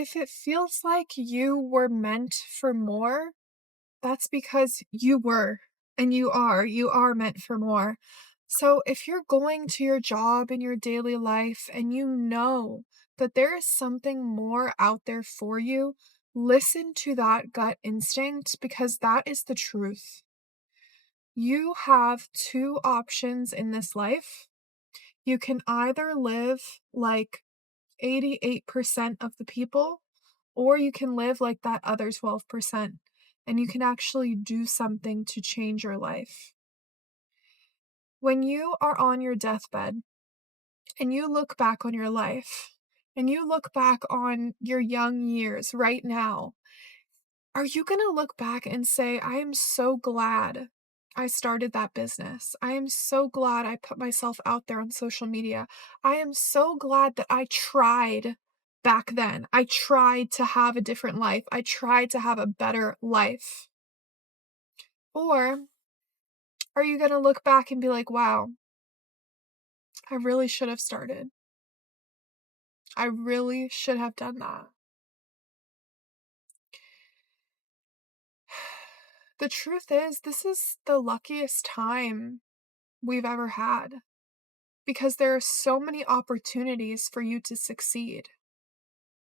If it feels like you were meant for more, that's because you were and you are meant for more. So if you're going to your job in your daily life and you know that there is something more out there for you, listen to that gut instinct because that is the truth. You have two options in this life. You can either live like 88% of the people, or you can live like that other 12%, and you can actually do something to change your life. When you are on your deathbed and you look back on your life, and you look back on your young years right now, are you going to look back and say, I am so glad I started that business. I am so glad I put myself out there on social media. I am so glad that I tried back then. I tried to have a different life. I tried to have a better life. Or are you going to look back and be like, wow, I really should have started. I really should have done that. The truth is, this is the luckiest time we've ever had, because there are so many opportunities for you to succeed.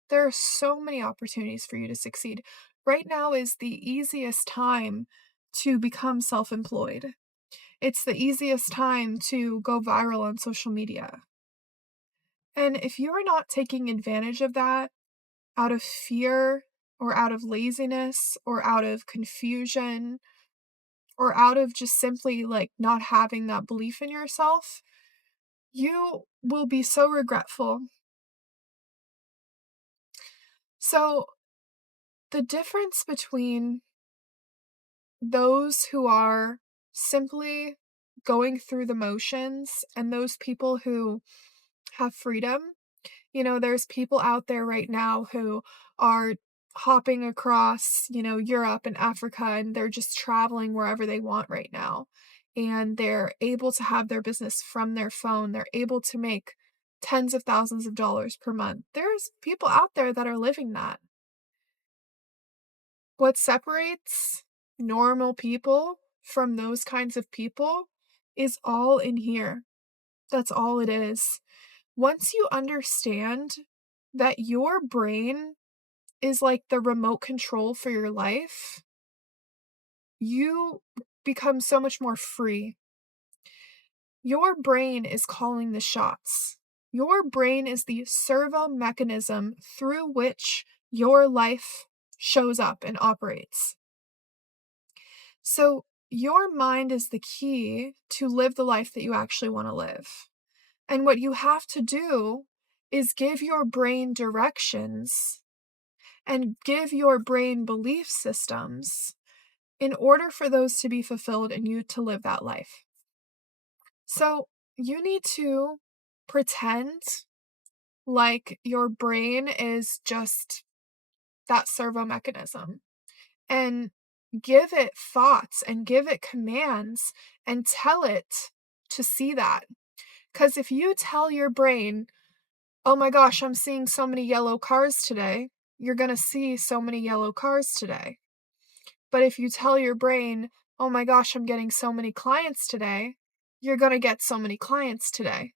There are so many opportunities for you to succeed. Right now is the easiest time to become self employed. It's the easiest time to go viral on social media. And if you are not taking advantage of that out of fear or out of laziness or out of confusion or out of just simply like not having that belief in yourself, you will be so regretful. So, the difference between those who are simply going through the motions and those people who have freedom, there's people out there right now who are hopping across, Europe and Africa, and they're just traveling wherever they want right now. And they're able to have their business from their phone. They're able to make tens of thousands of dollars per month. There's people out there that are living that. What separates normal people from those kinds of people is all in here. That's all it is. Once you understand that your brain is like the remote control for your life, you become so much more free. Your brain is calling the shots. Your brain is the servo mechanism through which your life shows up and operates. So, your mind is the key to live the life that you actually want to live. And what you have to do is give your brain directions and give your brain belief systems in order for those to be fulfilled and you to live that life. So, you need to pretend like your brain is just that servo mechanism and give it thoughts and give it commands and tell it to see that. Because if you tell your brain, oh my gosh, I'm seeing so many yellow cars today, you're going to see so many yellow cars today. But if you tell your brain, oh my gosh, I'm getting so many clients today, you're going to get so many clients today.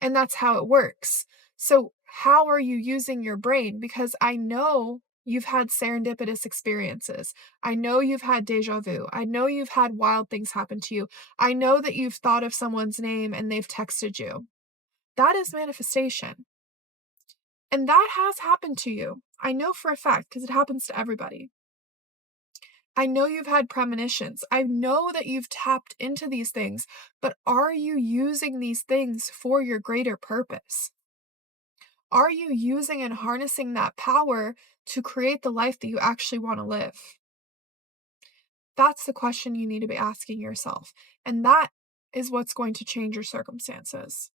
And that's how it works. So, how are you using your brain? Because I know you've had serendipitous experiences. I know you've had deja vu. I know you've had wild things happen to you. I know that you've thought of someone's name and they've texted you. That is manifestation. And that has happened to you. I know for a fact because it happens to everybody. I know you've had premonitions. I know that you've tapped into these things, but are you using these things for your greater purpose? Are you using and harnessing that power to create the life that you actually want to live? That's the question you need to be asking yourself. And that is what's going to change your circumstances.